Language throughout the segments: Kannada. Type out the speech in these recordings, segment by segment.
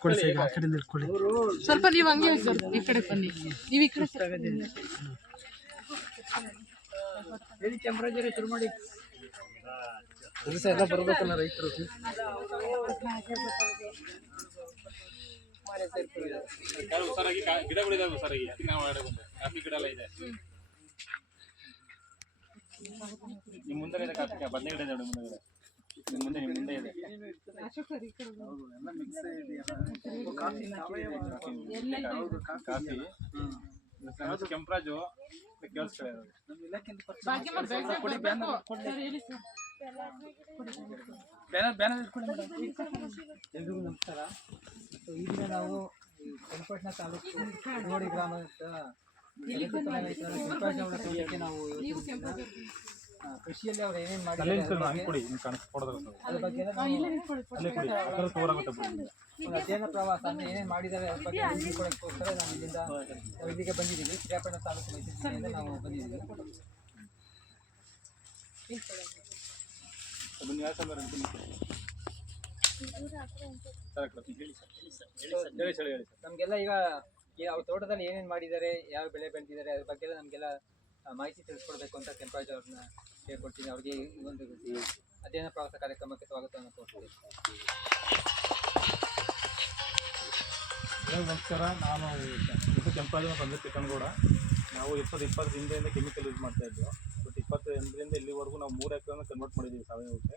ಇಟ್ಕೊಳ್ಳಿ ಸರ್, ಆ ಕಡೆಯಿಂದ ಇಟ್ಕೊಳ್ಳಿ. ಸ್ವಲ್ಪ ನೀವು ಹಂಗೆ ಸರ್ ಈ ಕಡೆ ಬನ್ನಿ, ನೀವು ಈ ಕಡೆ ಹೇಳಿ ಕೆಂಪರಾಜರೇ ಶುರು ಮಾಡಿ. ಎಲ್ಲ ಬರ್ಬೇಕಲ್ಲ ರೈತರು. ಗಿಡಗಳಿದಾವೆ ಸರ್, ಕಾಫಿ ಗಿಡ ಎಲ್ಲ ಇದೆ. ನಿಮ್ಮ ಮುಂದೆ ಇದೆ ಕಾಫಿ, ಬದನೆ ಗಿಡ ಇದೆ ನೋಡಿ ಮುಂದೆ, ನಿಮ್ಮ ಮುಂದೆ ಇದೆ. ಕಾಫಿ ಕೆಂಪರಾಜು ಕೇಳಿಸ್ಕೊಳ್ಳಿ. ಎಲ್ರಿಗೂ ನಮಸ್ಕಾರ. ಈಗ ನಾವು ಚನ್ನಪಟ್ಟಣ ತಾಲೂಕು ನೋಡಿ ಗ್ರಾಮದ ಕೆಂಪರಾಜ್ ಅವರ ತೋಟಕ್ಕೆ ನಾವು ಕೃಷಿಯಲ್ಲಿ ಅವ್ರು ಏನೇನು ಮಾಡಿದ್ದಾರೆ ಅದ್ರ ಬಗ್ಗೆ ಅಧ್ಯಯನ ಪ್ರವಾಸ ಅಂದ್ರೆ ಏನೇನು ಮಾಡಿದ್ದಾರೆ ಅದ್ರ ಬಗ್ಗೆ ಮಾಹಿತಿ ಕೊಡೋಕ್ಕೋಸ್ಕರ ನಾವು ಇಲ್ಲಿಗೆ ಬಂದಿದ್ದೀವಿ. ಶ್ರೀರಂಗಪಟ್ಟಣ ತಾಲೂಕು ಮೈಸೂರು ಜಿಲ್ಲೆಯಿಂದ ನಾವು ಬಂದಿದ್ದೀವಿ. ನಮಗೆಲ್ಲ ಈಗ ಅವ್ರ ತೋಟದಲ್ಲಿ ಏನೇನು ಮಾಡಿದ್ದಾರೆ, ಯಾವ ಬೆಳೆ ಬೆಳೆದಿದ್ದಾರೆ ಅದ್ರ ಬಗ್ಗೆ ನಮಗೆಲ್ಲ ಮಾಹಿತಿ ತಿಳಿಸ್ಕೊಡ್ಬೇಕು ಅಂತ ಕೆಂಪರಾಜ್ ಅವ್ರನ್ನ ಕೇಳ್ಕೊಡ್ತೀನಿ. ಅವ್ರಿಗೆ ಈ ಒಂದು ಅಧ್ಯಯನ ಪ್ರವಾಸ ಕಾರ್ಯಕ್ರಮಕ್ಕೆ ಸ್ವಾಗತವನ್ನು ಕೊಡ್ತೀನಿ. ನಮಸ್ಕಾರ, ನಾನು ಕೆಂಪರಾಜ್ ತಂದೆ ಚಿಕ್ಕನಗೌಡ. ನಾವು 20 ಹಿಂದೆಯಿಂದ ಕೆಮಿಕಲ್ ಯೂಸ್ ಮಾಡ್ತಾ ಇದ್ವಿ. ಬಟ್ 20 ಇಲ್ಲಿವರೆಗೂ ನಾವು 3 ಎಕರೆನ ಕನ್ವರ್ಟ್ ಮಾಡಿದ್ದೀವಿ ಸಾವಯವಕ್ಕೆ.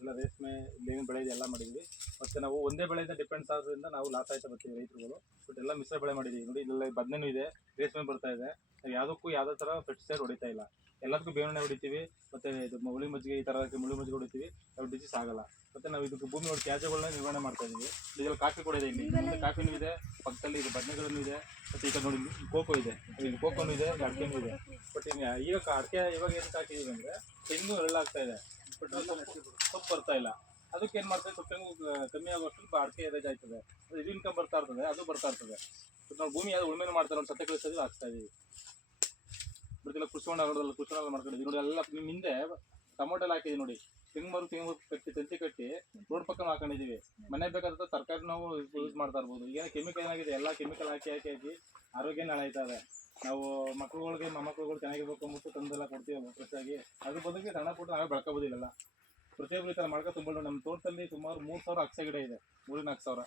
ಎಲ್ಲ ರೇಷ್ಮೆ ಇಲ್ಲೇನು ಬೆಳೆ ಇದೆ ಎಲ್ಲ ಮಾಡಿದ್ವಿ. ಮತ್ತು ನಾವು ಒಂದೇ ಬೆಳೆಯಿಂದ ಡಿಪೆಂಡ್ಸ್ ಆಗೋದ್ರಿಂದ ನಾವು ಲಾಸ್ ಆಯ್ತಾ ಬರ್ತೀವಿ ರೈತರುಗಳು. ಬಟ್ ಎಲ್ಲ ಮಿಶ್ರ ಬೆಳೆ ಮಾಡಿದ್ದೀವಿ. ನೋಡಿ ಇಲ್ಲೆಲ್ಲ ಬದನೆನೂ ಇದೆ, ರೇಷ್ಮೆ ಬರ್ತಾ ಇದೆ. ಯಾವುದಕ್ಕೂ ಯಾವುದೇ ಥರ ಪೆಸ್ಟಿಸೈಡ್ ಹೊಡಿತಾ ಇಲ್ಲ. ಎಲ್ಲದಕ್ಕೂ ಬೇವಿನ ಹೊಡಿತೀವಿ. ಮತ್ತು ಇದು ಮುಳಿ ಮಜ್ಜಿಗೆ, ಈ ಥರ ಮುಳಿ ಮಜ್ಜಿಗೆ ಹೊಡಿತೀವಿ. ಯಾವ ಡಿಸೀಸ್ ಆಗಲ್ಲ. ಮತ್ತು ನಾವು ಇದಕ್ಕೆ ಭೂಮಿ ಒಳಗೆ ತ್ಯಾಜ್ಯಗಳನ್ನ ನಿರ್ವಹಣೆ ಮಾಡ್ತಾ ಇದ್ದೀವಿ. ಇದರಲ್ಲಿ ಕಾಫಿ ಕೂಡ ಇದೆ, ಇಲ್ಲಿ ಮುಂದೆ ಕಾಫಿನೂ ಇದೆ, ಪಕ್ಕದಲ್ಲಿ ಇದು ಬದನೆಗಳೂ ಇದೆ. ಮತ್ತು ಈಗ ನೋಡಿ ಕೋಕೋ ಇದೆ, ಇಲ್ಲಿ ಕೋಕೋನೂ ಇದೆ, ಅಡಿಕೆನೂ ಇದೆ. ಬಟ್ ಈಗ ಅಡಿಕೆ ಇವಾಗ ಏನಕ್ಕೆ ಹಾಕಿದ್ದೀವಿ ಅಂದರೆ ತೆಂಗು ಎಳ್ಳಾಗ್ತಾ ಇದೆ, ಬಟ್ ಸೊಪ್ಪು ಬರ್ತಾ ಇಲ್ಲ. ಅದಕ್ಕೆ ಏನು ಮಾಡ್ತೀವಿ, ಸ್ವಲ್ಪ ತೆಂಗು ಕಮ್ಮಿ ಆಗೋಷ್ಟು ಅಡಿಕೆ ಎರೇಜ್ ಆಗ್ತದೆ, ಅದು ಇದು ಇನ್ಕಮ್ ಬರ್ತಾ ಇರ್ತದೆ, ಅದು ಬರ್ತಾ ಇರ್ತದೆ. ಬಟ್ ನಾವು ಭೂಮಿ ಯಾವುದು ಉಳುಮೆನೂ ಮಾಡ್ತಾರೆ, ನೋಡಿ ಸತ್ಯ ಕಳಿಸೋದು ಹಾಕ್ತಾ ಇದ್ದೀವಿ. ಬಟ್ ಕೃಷಿ ಹೊಂಡ ಮಾಡ್ಕೊಂಡಿದ್ದೀವಿ ನೋಡಿ. ಎಲ್ಲ ನಿಮ್ಮ ಹಿಂದೆ ಟೊಮೊಟೊ ಎಲ್ಲ ಹಾಕಿದ್ದೀವಿ ನೋಡಿ. ತೆಂಗು ಕಟ್ಟಿ ತಂತಿ ಕಟ್ಟಿ ರೋಡ್ ಪಕ್ಕ ಹಾಕೊಂಡಿದ್ದೀವಿ. ಮನೆ ಬೇಕಾದ ತರಕಾರಿ ನಾವು ಯೂಸ್ ಮಾಡ್ತಾ ಇರ್ಬೋದು. ಈಗ ಕೆಮಿಕಲ್ ಏನಾಗಿದೆ, ಎಲ್ಲ ಕೆಮಿಕಲ್ ಹಾಕಿ ಆರೋಗ್ಯನ ಹಾಳಾಯ್ತಾ ಇದೆ. ನಾವು ಮಕ್ಕಳುಗಳಿಗೆ ಮೊಮ್ಮಕ್ಕಳುಗಳು ಚೆನ್ನಾಗಿರ್ಬೇಕು ಅಂದ್ಬಿಟ್ಟು ತಂದೆಲ್ಲ ಕೊಡ್ತೀವಿ ಫ್ರೆಶ್ ಆಗಿ. ಅದ್ರ ಬದಲಿಗೆ ಸಣ್ಣ ಪುಟ್ಟ ನಾವೇ ಬೆಳ್ಕೊಬೋದಿಲ್ಲ. ಪ್ರತಿಯೊಬ್ಬರು ಈ ಥರ ಮಾಡ್ಕೊಂಡು ತುಂಬ. ನಮ್ಮ ತೋಟದಲ್ಲಿ ಸುಮಾರು 3000 ಅಕ್ಷಯ ಗಿಡ ಇದೆ, 4,000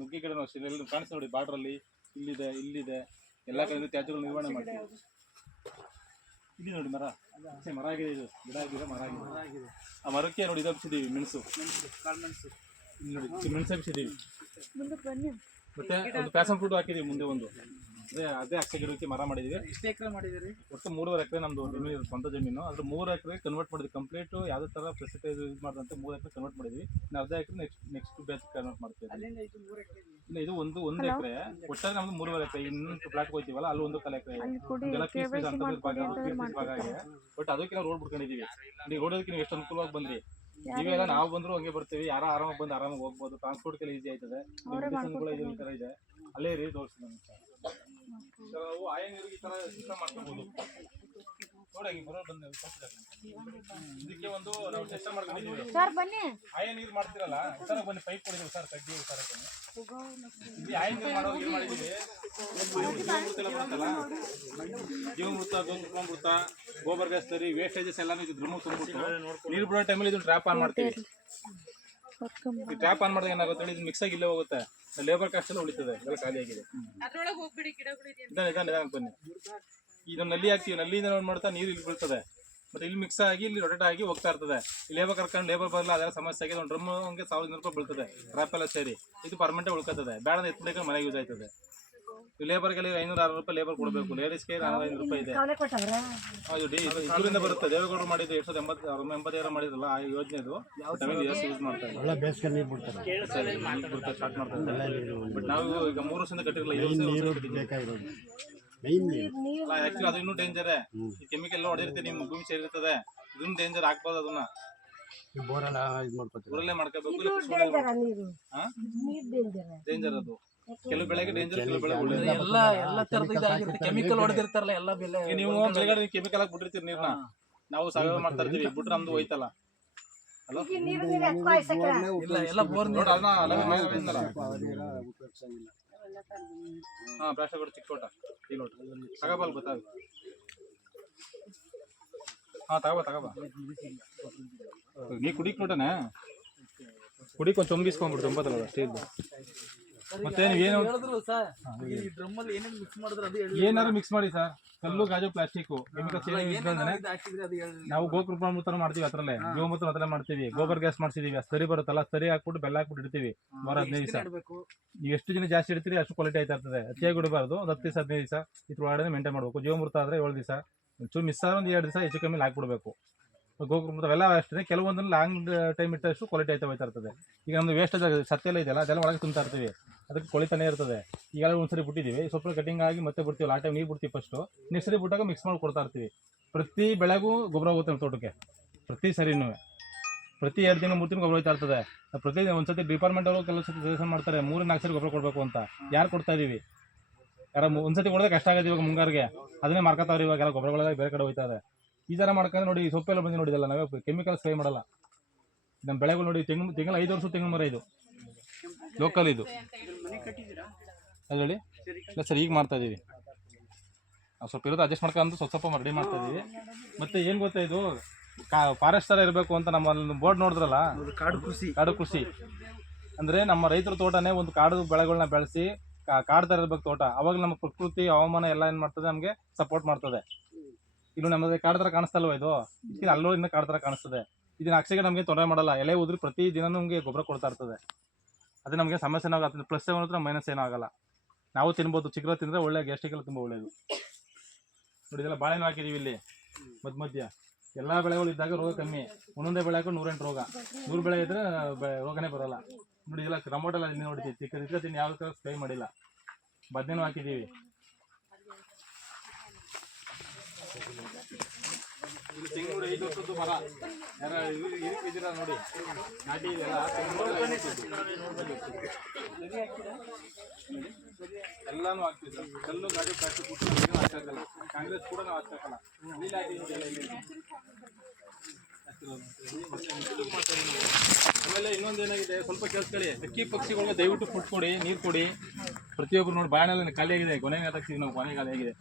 ನುಗ್ಗೆ ಗಿಡನೂ ಅಷ್ಟೇ. ಇಲ್ಲಿ ಕಾಣಿಸ್ತಾ ನೋಡಿ, ಬಾರ್ಡ್ರಲ್ಲಿ ಇಲ್ಲಿದೆ ಎಲ್ಲ ಕಡೆಯಿಂದ ತ್ಯಾಜ್ಯಗಳು ನಿರ್ವಹಣೆ ಮಾಡ್ತೀವಿ. ಇಲ್ಲಿ ನೋಡಿ ಮರ ಆಗಿದೆ, ಇದು ಗಿಡ ಆಗಿದೆ, ಮರ ಆಗಿದೆ. ಆ ಮರಕ್ಕೆ ನೋಡಿ ಇದು ಹಬ್ಸಿದ್ದೀವಿ, ಮೆಣಸು ಇಲ್ಲಿ ನೋಡಿ ಮೆಣಸು ಹಬ್ಸಿದ್ದೀವಿ. ಮತ್ತೆ ಒಂದು ಪ್ಯಾಸನ್ ಫ್ರೂಟ್ ಹಾಕಿದ್ದೀವಿ ಮುಂದೆ ಒಂದು. ಅದೇ ಅಕ್ಷಯ ಗಿಡಕ್ಕೆ ಮರ ಮಾಡಿದ್ದೀವಿ. ಎಷ್ಟು ಎಕರೆ ಮಾಡಿದ್ದೀರಿ? ಒಟ್ಟು 3.5 ಎಕರೆ ನಮ್ಮದು ಜಮೀನು, ಸ್ವಂತ ಜಮೀನು. ಅದ್ರ 3 ಎಕರೆ ಕನ್ವರ್ಟ್ ಮಾಡಿದ್ವಿ. ಕಂಪ್ಲೀಟು ಯಾವುದೇ ಥರ ಪೆಸ್ಟಿಸೈಡ್ ಯೂಸ್ ಮಾಡಿದಂತೆ 3 ಎಕರೆ ಕನ್ವರ್ಟ್ ಮಾಡಿದ್ವಿ. ಇನ್ನು ಅರ್ಧ ಎಕರೆ ನೆಕ್ಸ್ಟ್ ಬ್ಯಾಚ್ ಕನ್ವರ್ಟ್ ಮಾಡ್ತೀವಿ. ಇಲ್ಲ, ಇದು ಒಂದು ಎಕರೆ. ಒಟ್ಟಾಗಿ ನಮ್ದು 3.5 ಎಕರೆ. ಇನ್ನೊಂದು ಪ್ಲಾಟ್ಗೆ ಹೋಗ್ತೀವಲ್ಲ, ಅಲ್ಲಿ 1.25 ಎಕರೆ ಇದೆ. ಎಲ್ಲ ಪೀಸ್ ಭಾಗ ಆಗಿ. ಬಟ್ ಅದಕ್ಕೆ ನಾವು ರೋಡ್ ಬಿಡ್ಕೊಂಡಿದ್ದೀವಿ. ನೀವು ರೋಡೋದಕ್ಕೆ ನೀವು ಎಷ್ಟು ಅನುಕೂಲವಾಗಿ ಬಂದ್ರಿ. ನೀವೆಲ್ಲ ನಾವು ಬಂದರೂ ಹಂಗೆ ಬರ್ತೀವಿ. ಯಾರೋ ಆರಾಮಾಗಿ ಬಂದು ಆರಾಮಾಗಿ ಹೋಗ್ಬೋದು. ಟ್ರಾನ್ಸ್ಪೋರ್ಟ್ಗೆಲ್ಲ ಈಸಿ ಆಯ್ತದೆ. ಮೆಡಿಸಿನ್ಗಳು ಈ ಥರ ಇದೆ, ಅಲ್ಲೇ ರೀ ತೋರಿಸ್ತೀನಿ ನಮಗೆ. ನಾವು ಆಯಾ ನೀರಿಗೆ ಈ ಥರ ಸಿಸ್ಟಮ್ ಮಾಡ್ಕೊಬೋದು ನೋಡಿ. ಬರೋರು ಬಂದು ಇದಕ್ಕೆ ಒಂದು ನಾವು ಸಿಸ್ಟಮ್ ಮಾಡ್ಕೊಂಡಿದ್ದೀವಿ. ಆಯಾ ನೀರು ಮಾಡ್ತಿರಲ್ಲ, ಸರ್ ಬನ್ನಿ ಪೈಪ್ ಕೊಡಿದ್ದೀವಿ ಸರ್, ಕಡ್ಡಿ ಸರಕ್ಕೆ. ಇಲ್ಲಿ ಆಯಾ ನೀರು ಮಾಡೋದು ಏನು ಮಾಡಿದ್ದೀವಿ, ಜೀವಮೃತ ಎಲ್ಲ ಬರುತ್ತಲ್ಲ, ಜೀವಮೃತ, ಗೋಮೃತ, ಗೋಬರ್ ಗ್ಯಾಸ್ ತರಿ, ವೇಸ್ಟೇಜಸ್ ಎಲ್ಲಾನು ಇದು ಡ್ರಮ್ ತುಂಬಿಟ್ಟು ನೀರು ಬಿಡೋ ಟೈಮಲ್ಲಿ ಇದು ಟ್ರ್ಯಾಪ್ ಆನ್ ಮಾಡ್ತೀವಿ. ಈ ಟ್ರ್ಯಾಪ್ ಆನ್ ಮಾಡಿದಾಗ ಏನಾಗುತ್ತೆ ಹೇಳಿ, ಇದು ಮಿಕ್ಸ್ ಆಗಿ ಇಲ್ಲೇ ಹೋಗುತ್ತೆ. ಲೇಬರ್ ಕಾಸ್ಟ್ ಎಲ್ಲ ಉಳಿತದೆ, ಎಲ್ಲ ಖಾಲಿ ಆಗಿದೆ. ಬನ್ನಿ, ಇದು ನಲ್ಲಿ ಹಾಕ್ತೀವಿ. ನಲ್ಲಿಯಿಂದ ನೋಡಿ ಮಾಡ್ತಾ ನೀರು ಇಲ್ಲಿ ಬೀಳ್ತದೆ. ಮತ್ತೆ ಇಲ್ಲಿ ಮಿಕ್ಸ್ ಆಗಿ ಇಲ್ಲಿ ರೊಟೇಟ್ ಆಗಿ ಹೋಗ್ತಾ ಇರ್ತದೆ. ಲೇಬರ್ ಕರ್ಕೊಂಡು ಲೇಬರ್ ಬರಲ್ಲ, ಅದೆಲ್ಲ ಸಮಸ್ಯೆ ಆಗಿದೆ. ಒಂದು ಡ್ರಮ್ ಹಂಗೆ 1200 ರೂಪಾಯಿ ಬೀಳ್ತದೆ. ಟ್ರ್ಯಾಪ್ ಎಲ್ಲ ಸೇರಿ ಇದು ಪರ್ಮನೆಂಟ್ ಉಳ್ಕೊತದೆ. ಬೇಡ ಎತ್ಬಿಡಕ್ಕೆ ಮನೆಗೆ ಯೂಸ್ ಆಯ್ತದೆ. ಲೇಬರ್ಗೆ 500-600 ರೂಪಾಯಿ ಲೇಬರ್ ಕೊಡಬೇಕು. ಲೇಡೀಸ್ಗೆ 405 ರೂಪಾಯಿ ಇದೆ. ಹೌದು, ಇದರಿಂದ ಬರುತ್ತೆ. ದೇವೇಗೌಡರು ಮಾಡಿದ್ದು 280 ಮಾಡಿದ್ರಲ್ಲ, ಆ ಯೋಜನೆದು ಯೂಸ್ ಮಾಡ್ತಾರೆ. ಸ್ಟಾರ್ಟ್ ಮಾಡ್ತಾರೆ. ಬಟ್ ನಾವು ಈಗ 3 ವರ್ಷದಿಂದ ಕಟ್ಟಿರಲಿಲ್ಲ. ಆಕ್ಚುಲಿ ಅದು ಇನ್ನೂ ಡೇಂಜರ್. ಈ ಕೆಮಿಕಲ್ ಹೊಡೆದಿರ್ತೀವಿ, ನಿಮ್ಮ ಭೂಮಿ ಸೇರಿರ್ತದೆ. ಇದನ್ನು ಡೇಂಜರ್ ಆಗ್ಬೋದು. ಅದನ್ನ ಊರಲ್ಲೇ ಮಾಡ್ಕೋಬೇಕು. ಡೇಂಜರ್ ಅದು. ಕೆಲವು ಬೆಳೆಗೆ ಡೇಂಜರ್, ಕೆಲವು ಬೆಳೆ ಒಳ್ಳೆ. ಎಲ್ಲ ತರದ ಕೆಮಿಕಲ್ ಹೊಡೆದಿರ್ತಾರಲ್ಲ, ಎಲ್ಲ ಬೆಳೆ. ನೀವು ಬೆಳೆಗಳಿಗೆ ಕೆಮಿಕಲ್ ಹಾಕಿ ಬಿಟ್ಟಿರ್ತೀರಿ ನೀರ್ನ. ನಾವು ಸಾವಯವ ಮಾಡ್ತಾ ಇರ್ತೀವಿ, ಬಿಟ್ರೆ ನಮ್ದು ಹೋಯ್ತಲ್ಲ. ಇಲ್ಲ ಎಲ್ಲ ಬೋರ್ ನೋಡಿ ಅದನ್ನ ಹಾಂ ಪ್ಲಾಸ್ಟಿಕ್ ಕೊಟ್ಟು ಚಿಕ್ಕ ತೋಟ ಈ ನೋಡ್ರಿ ತಗೋಬಲ್ ಗೊತ್ತಾಗ ಹಾಂ ತಗೋಬಾ ನೀ ಕುಡಿಕ್ ನೋಟನೆ ಕುಡಿಕ್ ಒಂದು ಚೊಂಬಿಸ್ಕೊಂಡ್ಬಿಡ್ತು ಒಂಬತ್ತಲ್ಲ ಅಷ್ಟೇ ಇದ್ದು ಮತ್ತೆ ಏನು ಹೇಳಿದ್ರು ಸರ್ ಈ ಡ್ರಮ್ ಅಲ್ಲಿ ಏನೇನು ಮಿಕ್ಸ್ ಮಾಡಿದ್ರು ಅದು ಹೇಳಿ ಏನಾದ್ರು ಮಿಕ್ಸ್ ಮಾಡಿ ಸರ್ ಕಲ್ಲು ಗಾಜು ಪ್ಲಾಸ್ಟಿಕ್ ಕೆಮಿಕಲ್ಸ್ ಹಾಕಿದ್ರೆ ಅದು ಹೇಳಿ ನಾವು ಗೋಕೃಪಾಮೂತ್ರ ಮಾಡ್ತೀವಿ ಅದ್ರಲ್ಲೇ ಗೋಮೂತ್ರ ಅದ್ರಲ್ಲೇ ಮಾಡ್ತೀವಿ ಗೋಬರ್ ಗ್ಯಾಸ್ ಮಾಡ್ಸಿದೀವಿ ಸ್ತರಿ ಬರುತ್ತಲ್ಲ ಸ್ತರಿ ಹಾಕ್ಬಿಟ್ಟು ಬೆಲ್ಲ ಹಾಕ್ಬಿಟ್ಟು ಇಡ್ತೀವಿ ವಾರ 15 ದಿವಸ ನೀವು ಎಷ್ಟು ದಿನ ಜಾಸ್ತಿ ಇಡ್ತೀರಿ ಅಷ್ಟು ಕ್ವಾಲಿಟಿ ಆಯ್ತಾ ಇರ್ತದೆ ಅತಿಯಾಗಿ ಇಡಬಾರ್ದು ಒಂದು 10 ದಿವಸ 15 ದಿವಸ ಇದ್ರ ಒಳಗಡೆ ಮೇಂಟೈನ್ ಮಾಡಬೇಕು ಜೀವಮೃತ ಆದರೆ 7 ದಿವಸ ಒಂಚೂರು ಮಿಸ್ ಆದ್ರೆ ಒಂದು 2 ದಿವಸ ಹೆಚ್ಚು ಕಮ್ಮಿ ಹಾಕ್ಬಿಡ್ಬೇಕು ಗೋಕೃಪ ಅವೆಲ್ಲ ಅಷ್ಟೇ ಕೆಲವೊಂದನ್ನು ಲಾಂಗ್ ಟೈಮ್ ಇಟ್ಟಷ್ಟು ಕ್ವಾಲಿಟಿ ಆಯ್ತಾ ಹೋಯ್ತಾ ಇರ್ತದೆ ಈಗ ನಮ್ದು ವೇಸ್ಟೇಜ್ ಸತ್ಯ ಎಲ್ಲ ಇದೆಯಲ್ಲ ಅದೆಲ್ಲ ಒಳಗೆ ತುಂಬ್ತಾ ಇರ್ತೀವಿ ಅದಕ್ಕೆ ಕೊಳಿತಾನೆ ಇರ್ತದೆ ಈಗಾಗಲೇ ಒಂದ್ಸರಿ ಬಿಟ್ಟಿದ್ದೀವಿ ಸ್ವಲ್ಪ ಕಟಿಂಗ್ ಆಗಿ ಮತ್ತೆ ಬಿಡ್ತೀವಿ ಆ ಟೈಮ್ ನೀರು ಬಿಡ್ತೀವಿ ಫಸ್ಟು ನೆಕ್ಸ್ಟ್ ಸರಿ ಬಿಟ್ಟಾಗ ಮಿಕ್ಸ್ ಮಾಡಿ ಕೊಡ್ತಾ ಇರ್ತೀವಿ ಪ್ರತಿ ಬೆಳೆಗೂ ಗೊಬ್ಬರ ಹೋಗುತ್ತೆ ನಮ್ಮ ತೋಟಕ್ಕೆ ಪ್ರತಿ ಸರಿನೂ ಪ್ರತಿ 2 ತಿಂಗಳು 3 ತಿಂಗಳು ಗೊಬ್ಬರ ಹೋಗ್ತಾ ಇರ್ತದೆ ಪ್ರತಿ ಒಂದ್ಸತಿ ಡಿಪಾರ್ಟ್ಮೆಂಟ್ ಅವರು ಕೆಲವು ಸತಿ ಸಜೆಷನ್ ಮಾಡ್ತಾರೆ 3-4 ಸರಿ ಗೊಬ್ಬರ ಕೊಡಬೇಕು ಅಂತ ಯಾರು ಕೊಡ್ತಾ ಇದೀವಿ ಯಾರು ಒಂದ್ಸತಿ ಕೊಡೋದೇ ಕಷ್ಟ ಆಗುತ್ತೆ ಇವಾಗ ಮುಂಗಾರಿಗೆ ಅದನ್ನೇ ಮಾರ್ಕೋತಾವ್ರಿ ಇವಾಗ ಎಲ್ಲ ಗೊಬ್ಬರಗಳೆಲ್ಲ ಬೇರೆ ಕಡೆ ಹೋಯ್ತಾ ಇದೆ ಈ ಥರ ಮಾಡ್ಕೊಂಡು ನೋಡಿ ಸೊಪ್ಪೆಲ್ಲ ಬಂದು ನೋಡಿದಲ್ಲ ನಾವೇ ಕೆಮಿಕಲ್ ಸ್ಪ್ರೇ ಮಾಡಲ್ಲ ನಮ್ಮ ಬೆಳೆಗಳು ನೋಡಿ ತಿಂಗಳು 5 ವರ್ಷ ತೆಂಗಿನ ಮರ ಇದು ಲೋಕಲ್ ಇದು ಅದು ಹೇಳಿ ಇಲ್ಲ ಸರ್ ಈಗ ಮಾಡ್ತಾ ಇದೀವಿ ನಾವು ಸ್ವಲ್ಪ ಇರೋದು ಅಡ್ಜಸ್ಟ್ ಮಾಡ್ಕೊಂಡು ಸ್ವಲ್ಪ ರೆಡಿ ಮಾಡ್ತಾ ಇದೀವಿ ಮತ್ತೆ ಏನು ಗೊತ್ತಾ ಇದು ಫಾರೆಸ್ಟ್ ಥರ ಇರಬೇಕು ಅಂತ ನಮ್ಮ ಬೋರ್ಡ್ ನೋಡಿದ್ರಲ್ಲ ಕಾಡು ಕೃಷಿ ಅಂದರೆ ನಮ್ಮ ರೈತರ ತೋಟನೇ ಒಂದು ಕಾಡು ಬೆಳೆಗಳನ್ನ ಬೆಳೆಸಿ ಕಾಡು ಥರ ಇರಬೇಕು ತೋಟ ಅವಾಗ ನಮ್ಮ ಪ್ರಕೃತಿ ಹವಾಮಾನ ಎಲ್ಲ ಏನು ಮಾಡ್ತದೆ ನಮಗೆ ಸಪೋರ್ಟ್ ಮಾಡ್ತದೆ ಇನ್ನು ನಮ್ಮದು ಕಾಡು ಥರ ಕಾಣಿಸ್ತಲ್ವ ಇದು ಇದಕ್ಕೆ ಅಲ್ಲೂ ಇನ್ನೂ ಕಾಡು ಥರ ಕಾಣಿಸ್ತದೆ ಇದನ್ನ ಅಕ್ಷಗೆ ನಮಗೆ ತೊಂದರೆ ಮಾಡಲ್ಲ ಎಲೆ ಉದ್ರಿ ಪ್ರತಿ ದಿನ ನಮಗೆ ಗೊಬ್ಬರ ಕೊಡ್ತಾ ಇರ್ತದೆ ಅದು ನಮಗೆ ಸಮಸ್ಯೆ ಆಗ್ತದೆ ಪ್ಲಸ್ ಏನೋ ಮೈನಸ್ ಏನೂ ಆಗಲ್ಲ ನಾವು ತಿನ್ಬೋದು ಚಿಕ್ಕರ ತಿಂದರೆ ಒಳ್ಳೆ ಗ್ಯಾಸ್ಟ್ರಿಕ್ ತುಂಬ ಒಳ್ಳೆಯದು ನೋಡಿ ಇದೆಲ್ಲ ಬಾಳೆನೂ ಹಾಕಿದ್ದೀವಿ ಇಲ್ಲಿ ಮಧ್ಯ ಎಲ್ಲ ಬೆಳೆಗಳು ಇದ್ದಾಗ ರೋಗ ಕಮ್ಮಿ ಒಂದೊಂದೇ ಬೆಳೆ ಹಾಕೊಂಡು 108 ರೋಗ 100 ಬೆಳೆ ಇದ್ರೆ ರೋಗನೇ ಬರೋಲ್ಲ ನೋಡಿ ಇದೆಲ್ಲ ಟೊಮೊಟೊ ಇಲ್ಲಿ ನೋಡ್ತೀವಿ ಚಿಕ್ಕ ತಿನ್ನು ಯಾವ ಥರ ಸ್ಪ್ರೇ ಮಾಡಿಲ್ಲ ಬದನೇನೂ ಹಾಕಿದ್ದೀವಿ ಇದು ತೆಂಗು 5 ವರ್ಷದ್ದು ಮರ ಯಾರ ಇದೀರಾ ನೋಡಿ ನಾಟಿ ಇದೆಲ್ಲ ಎಲ್ಲಾನು ಹಾಕ್ತೀವಿ ಸರ್ ಕಲ್ಲು ಗಾಡಿ ಪ್ಲಾಸ್ಟಿಕ್ ಕೊಟ್ಟು ಹಾಕಲ್ಲ ಕಾಂಗ್ರೆಸ್ ಕೂಡ ನಾವು ಹಾಕಲ್ಲ ಇಲ್ಲಿ ಹಾಕಿ ಆಮೇಲೆ ಇನ್ನೊಂದು ಏನಾಗಿದೆ ಸ್ವಲ್ಪ ಕೇಳಿಸ್ಕೊಳ್ಳಿ ಅಕ್ಕಿ ಪಕ್ಷಿಗಳಿಗೆ ದಯವಿಟ್ಟು ಫುಡ್ ಕೊಡಿ ನೀರು ಕೊಡಿ ಪ್ರತಿಯೊಬ್ಬರು ನೋಡಿ ಬಾಳೆಲ್ಲ ಖಾಲಿ ಆಗಿದೆ ಕೊನೆಗೆ ಹಾಕ್ತೀವಿ ನಾವು ಕೊನೆ ಖಾಲಿ ಆಗಿದೆ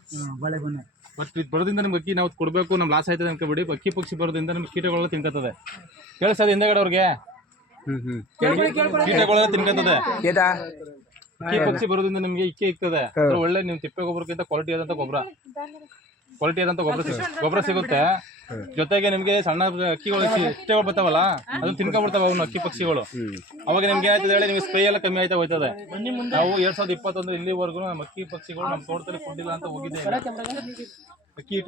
ಬಟ್ ಇದು ಬರೋದ್ರಿಂದ ನಮ್ಗೆ ಅಕ್ಕಿ ನಾವು ಕೊಡಬೇಕು ನಮ್ಮ ಲಾಸ್ ಆಯ್ತದೆ ಅನ್ಕೊಬಿಡಿ ಅಕ್ಕಿ ಪಕ್ಷಿ ಬರೋದ್ರಿಂದ ನಮ್ಗೆ ಕೀಟಗಳೆಲ್ಲ ತಿನ್ಕತ್ತದೆ ಕೇಳಿಸೋದು ಹಿಂದೆಗಡೆ ಅವ್ರಿಗೆ ಕೀಟಗಳೆಲ್ಲ ತಿನ್ಕತ್ತದೆ ಅಕ್ಕಿ ಪಕ್ಷಿ ಬರೋದ್ರಿಂದ ನಿಮ್ಗೆ ಇಕ್ಕೆ ಇರ್ತದೆ ಒಳ್ಳೆ ನೀವು ತಿಪ್ಪೆ ಗೊಬ್ಬರಕ್ಕಿಂತ ಕ್ವಾಲಿಟಿ ಆದಂತ ಗೊಬ್ಬರ ಸಿಗುತ್ತೆ ಜೊತೆಗೆ ನಿಮ್ಗೆ ಸಣ್ಣ ಅಕ್ಕಿಗಳು ಇಷ್ಟಗಳು ಬರ್ತಾವಲ್ಲ ಅದನ್ನ ತಿನ್ಕೊಂಡ್ಬಿಡ್ತಾವ ಅವನು ಅಕ್ಕಿ ಪಕ್ಷಿಗಳು ಅವಾಗ ನಿಮ್ಗೆ ಏನಾಯ್ತದೆ ಹೇಳಿ ನಿಮ್ಗೆ ಸ್ಪ್ರೇ ಎಲ್ಲ ಕಮ್ಮಿ ಆಯ್ತಾ ಹೋಯ್ತದೆ ನಾವು 2021 ಇಲ್ಲಿವರೆಗೂ ನಮ್ಮ ಅಕ್ಕಿ ಪಕ್ಷಿಗಳು ನಮ್ಮ ತೋಟದಲ್ಲಿ ಕೊಟ್ಟಿಲ್ಲ ಅಂತ ಹೋಗಿದ್ದೇವೆ ಅಕ್ಕಿ